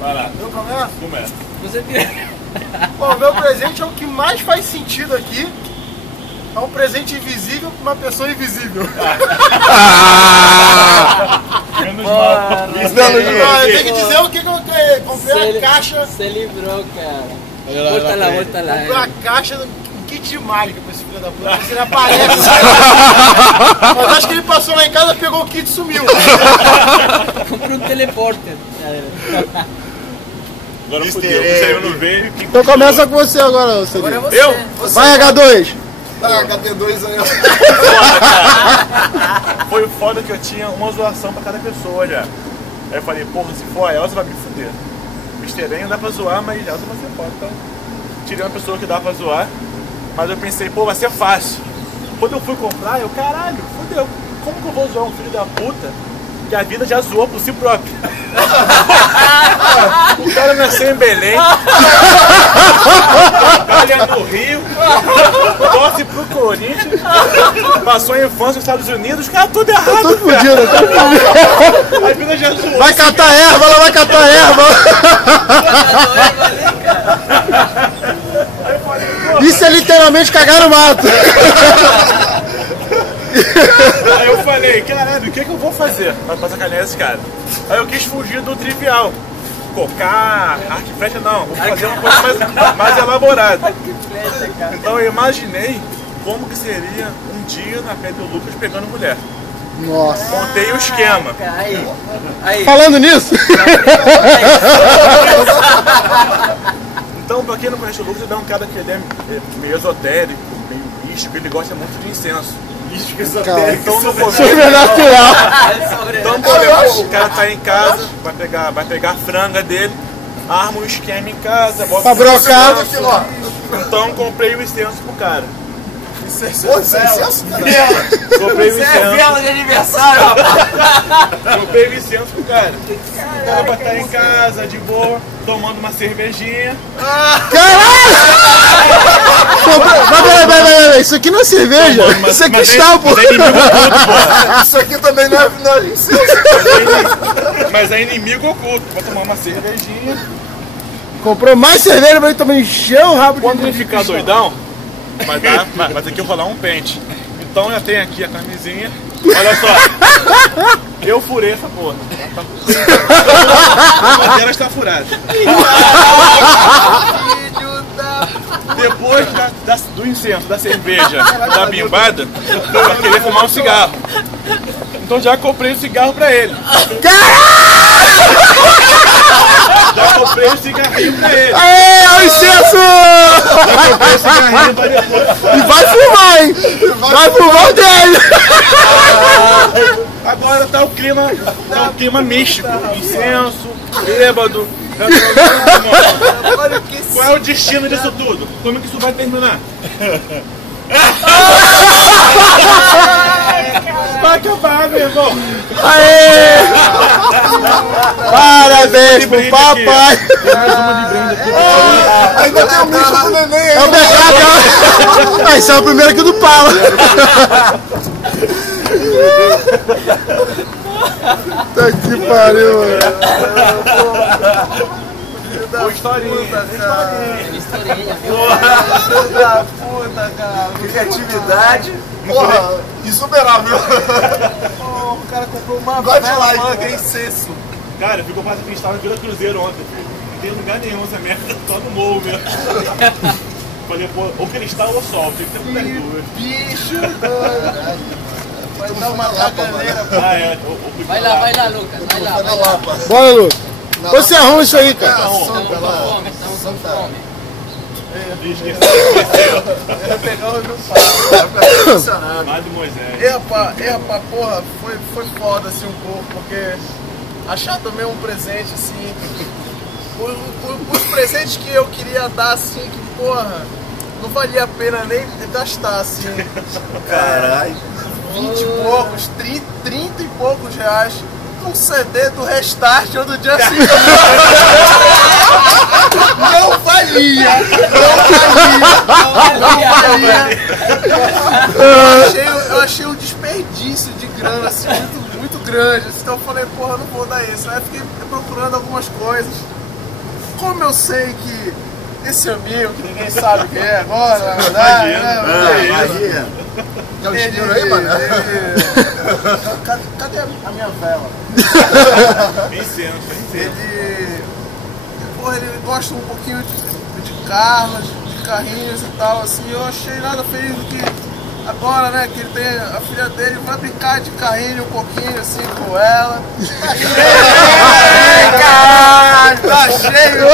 Vai lá. Eu começo? Começa. Você tira. Bom, meu presente é o que mais faz sentido aqui. É um presente invisível para uma pessoa invisível. Menos mal. Eu tenho que dizer o que eu ganhei. Comprei a caixa. Você livrou, cara. Volta lá, volta lá. Comprei a caixa do kit de mágica pra esse filho da puta. Ver se ele aparece. Mas acho que ele passou lá em casa, pegou o kit e sumiu. Comprei um teleporter. Agora fudeu. Você aí não veio. Então começa com você agora, Celino. Agora é você. Eu? Você. Vai, H2. Ah, HT2 aí. Foi foda que eu tinha uma zoação pra cada pessoa já. Aí eu falei, porra, se for a Elsa vai me fuder. Mr. N dá pra zoar, mas Elsa vai ser foda. Então tirei uma pessoa que dá pra zoar. Mas eu pensei, pô, vai ser fácil. Quando eu fui comprar, eu, caralho, fudeu. Como que eu vou zoar um filho da puta que a vida já zoou por si próprio? O cara nasceu em Belém, trabalha no Rio, torce pro Corinthians, passou a infância nos Estados Unidos, cara, tudo errado. Tô fudido, tô fudido. A vida já zoou. Vai catar erva, ela vai catar erva. Isso é literalmente cagar no mato. Aí eu falei, caralho, o que eu vou fazer pra sacanear esse cara? Aí eu quis fugir do trivial. Cocar, arco e flecha, não. Vou fazer uma coisa mais elaborada. Então eu imaginei como que seria um dia na pele do Lucas pegando mulher. Nossa. Montei o esquema. Aí. Falando nisso, Então, pra quem não conhece o Lucas, ele é um cara que ele é meio esotérico, meio místico, ele gosta muito de incenso. cara, Então no começo, sobrenatural. então, por exemplo, o cara tá em casa, vai pegar a franga dele, arma um esquema em casa, bota Pra brocar. Então comprei o incenso pro cara. Pô, incenso? Comprei o incenso. Vela de aniversário, rapaz. Comprei o incenso pro cara. O cara vai estar em casa, de boa, tomando uma cervejinha. Vai, isso aqui não é cerveja, isso aqui é cristal, pô. Mas é inimigo oculto, pô. Isso aqui também não é incenso. Mas é inimigo oculto. Vai tomar uma cervejinha. Comprou mais cerveja pra ele também encher o rabo de Quando ele ficar doidão, vai ter que rolar um pente. Então já tem aqui a camisinha. Olha só. Eu furei essa porra. A madeira está furada. Depois do incenso, da cerveja, da bimbada, eu vai querer fumar um cigarro. Então já comprei o cigarro pra ele. Já comprei o cigarrinho pra ele. Aê, o incenso! Já comprei o cigarrinho pra depois. E vai fumar, hein? Vai fumar o dele! Agora tá o clima místico. Incenso, bêbado. Qual é o destino disso tudo? Como que isso vai terminar? Vai acabar, meu irmão. Aê! Parabéns pro papai! Tem mais uma de brinde aqui. Ainda tem o bicho do neném aí. É o backup! Ah, esse é o primeiro aqui do Pala! Tá que pariu, mano! Boa historinha. Historinha, viu? Da puta, cara. Criatividade. Porra, insuperável. O cara comprou uma vela manga em incenso. Cara, ficou quase que a gente tava em Vila Cruzeiro ontem, filho. Não tem lugar nenhum essa merda, só no morro mesmo. Falei, pô, ou cristal ou sol, tem que ter por das duas. Bicho doido. Vai dar uma caganeira. Ah, é. Vai lá, Lucas. Vai lá. Bora, Lu! Você arruma isso aí, cara! Estamos com fome, estamos com fome. Esqueceu. Ia pegar o meu pai. Impressionado. Mais do Moisés. Epa, porra, foi foda assim um pouco, porque achar também um presente assim. Os presentes que eu queria dar assim, que porra, não valia a pena nem gastar assim. Caralho. 20 e poucos, 30 e poucos reais. Um CD do Restart ou do Justin Bieber. Não valia! Eu achei um desperdício de grana assim, muito grande. Então eu falei, porra, eu não vou dar isso. Aí eu fiquei procurando algumas coisas. Como eu sei que esse amigo, que ninguém sabe quem é agora, na verdade, Imagina. É o isqueiro aí, mano? Cadê a minha vela? Incenso. Ele gosta um pouquinho de carros, de carrinhos e tal, assim. Eu achei nada feliz do que agora, né, que ele tem a filha dele, vai brincar de carrinho um pouquinho, assim, com ela. Caralho, Tá cheio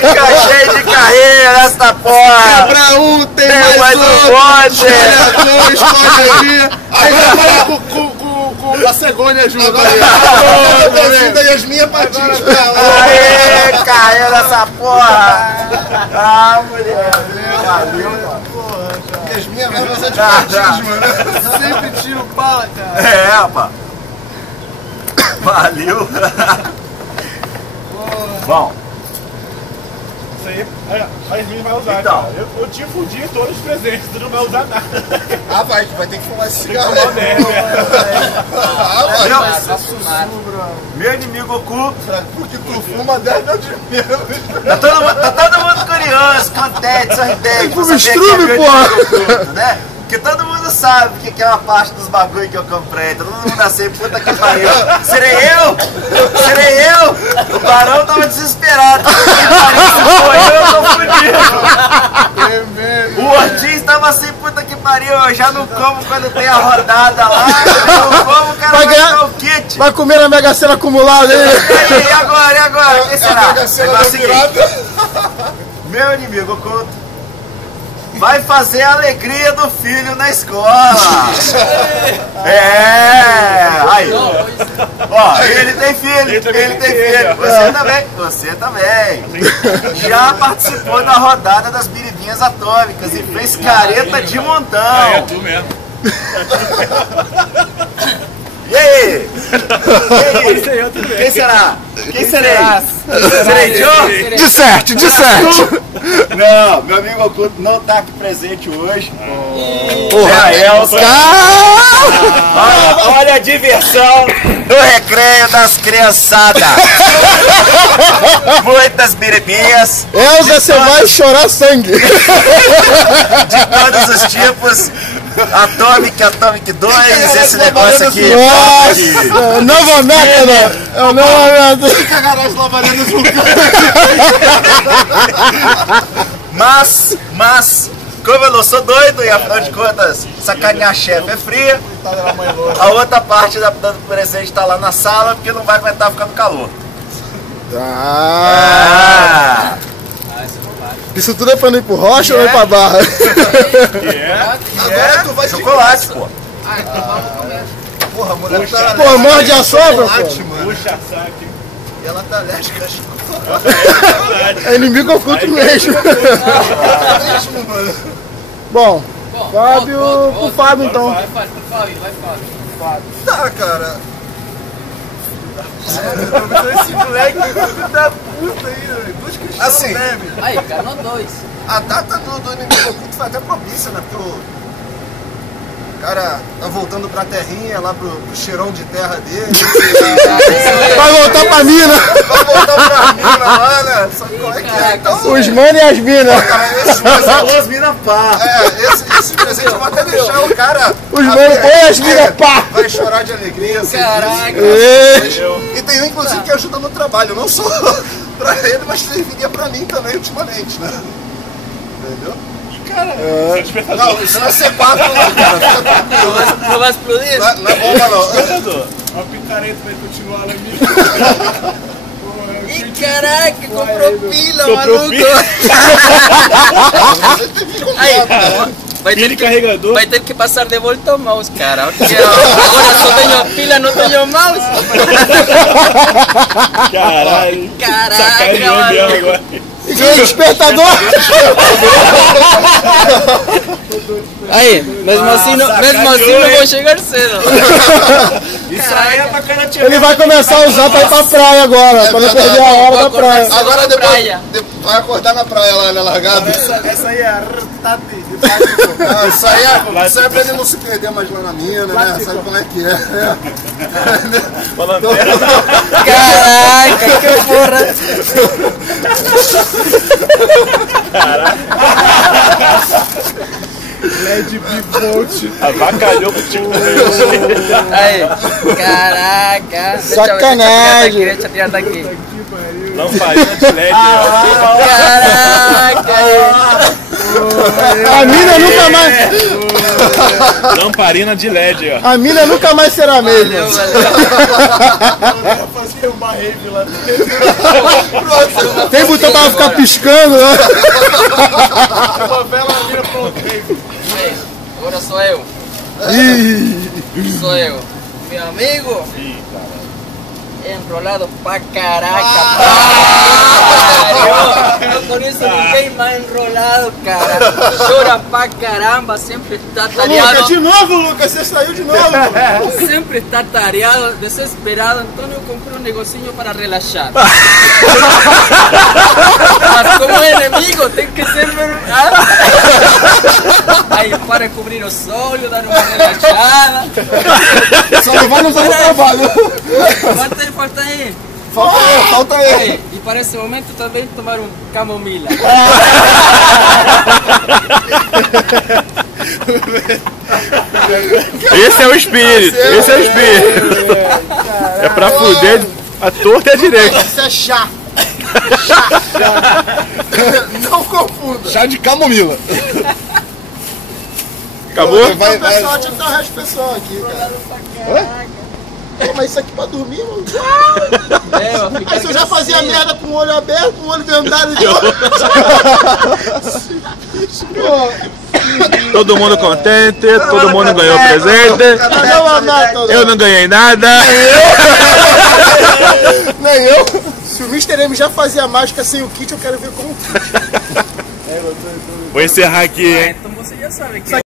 fica cheio de carreira essa porra. Quebra um, tem mais mais um outro. monte. Olha dois, correria. Aí agora com a cegonha junto. Agora da Yasmin Patins. Aê, carreira essa porra. Ah, mulher. Valeu. Yasmin vai fazer de patins, mano. Sempre tiro bala, cara. É, rapaz. Valeu. Bom, Isso aí a Yasmin vai usar, Então. cara. Eu te fudi todos os presentes, tu não vai usar nada. Ah, vai ter que fumar esse Tem que cigarro. tomar merda. Ah, vai. meu, Vai fumar. Meu inimigo oculto, porque tu fuma 10 mil dinheiro. Tá todo mundo curioso, contente, sorridente. pra Fuma saber estrume, quem é meu porra. inimigo oculto, né? Porque todo mundo sabe o que é uma parte dos bagulho que eu comprei. Todo mundo assim, puta que pariu. Serei eu? Serei eu? O Barão tava desesperado. Puta que pariu, se for eu tô fudido. O Ortiz tava assim, puta que pariu. Eu já não como quando tem a rodada lá. Eu não como, o cara Vai vai ganhar- dar o kit. Vai comer na Mega Sena acumulada aí. E agora? E agora? Quem será? Mega Sena Negócio da seguinte, virada. meu inimigo oculto vai fazer a alegria do filho na escola. É, aí. Ó, ele tem filho, Ele também ele tem tem filho. filho. Você também. Já participou da rodada das biribinhas atômicas e fez careta de É montão. tu mesmo. E aí? Pode ser eu também. Quem será? Quem serei? Serei Joe? Disserte. Não, meu amigo oculto não tá aqui presente hoje. Porra. É a Elsa. Olha a diversão do recreio das criançadas. Muitas biribinhas Elza, você vai chorar sangue. de todos os tipos. Atomic 2, esse negócio aqui. Nossa, nova meta, é o nova meta. Cagarás lavaredas Mas, como eu não sou doido e afinal de contas, sacanear chefe é fria, a outra parte do presente tá lá na sala porque não vai aguentar ficar no calor. Ah, isso tudo é pra não ir pro Rocha ou ir pra Barra? Agora tu vai de Chocolate, pô. Porra, a mulher tá Pô, morde a sobra, chocolate, pô. mano. Puxa saque. E ela tá alérgica a chocolate É inimigo oculto mesmo. mesmo, mano. Bom, Fábio, o Fábio então. Vai, Fábio. Tá, cara. Esse moleque da puta aí, velho. Busca o Assim, Aí, ganhou 2. a data do inimigo oculto foi até propícia, né? Porque o cara tá voltando pra terrinha, lá pro cheirão de terra dele. Vai voltar pra mina. Vai voltar pra mina lá, né? Sabe qual é que é? Então, Os mano e as minas. cara, esse presente, Duas minas pá. esse presente eu vou até deixar o cara. Os mano e as minas, pá. Vai chorar de alegria, assim. Caraca. E tem um, inclusive, que ajuda no trabalho, não só pra ele, mas serviria pra mim também ultimamente, né? Entendeu? Seu despertador. Não, isso não é ser papo, não, cara. Fica tranquilo. Não vai explodir? Não é bomba, não. Despertador. Uma picareta vai continuar na minha. Ih, caraca, comprou pila, Comprou maluco. pila. Aí, vai Pilha ter, e carregador. vai ter que passar de volta ao mouse, cara. Porque agora só tenho pila, não tenho mouse. Caralho. Caraca, Sacaneou mano. mesmo agora. E ganhou despertador. Aí, mesmo assim não vou chegar cedo. Isso aí é bacana te Ele vai começar a usar pra ir pra praia agora, pra não perder a hora da praia. Agora Na depois praia. vai acordar na praia lá na largada. Essa aí é a Rtati. Ah, isso aí é pra ele não se perder mais lá na mina, né? Sabe como é que é? Caraca, que porra! LED Bivolt. Avacalhou com o tipo. Aí, caraca! Sacanagem. Deixa eu tirar daqui. Lamparina de LED. Caraca! A mina nunca mais. Lamparina de LED, ó. A mina nunca mais será a mesma. Valeu, valeu. Eu ia fazer uma rave lá dentro. Tem botão pra ficar piscando, né? Uma vela vira pra um rave. Aí, agora sou eu. Sou eu. Meu amigo. Enrolado pra caraca. Eu conheço ninguém mais enrolado, cara. Chora pra caramba, sempre está Lucas, tareado. de novo, Lucas, você saiu de novo. Sempre está tareado, desesperado. Então eu comprei um negocinho para relaxar. Mas como é inimigo, tem que ser. Aí para cobrir os olhos, dar uma relaxada. Só não vai no trabalho. Falta aí. Falta aí. Aí. E para esse momento também tomar um camomila. Esse é o espírito. Esse é o espírito. É pra fuder a torta e a direita. Isso é chá. Não confunda. Chá de camomila. Acabou? Vai, pessoal, tinha que dar o resto do pessoal aqui, cara. Pô, mas isso aqui pra dormir, mano. Aí se eu já fazia merda com o olho aberto, com o olho vendado de olho. Todo mundo contente, todo mundo ganhou presente. Eu não ganhei nada. Nem eu. Se o Mr. M já fazia mágica sem o kit, eu quero ver como. Vou encerrar aqui, hein? Então você já sabe que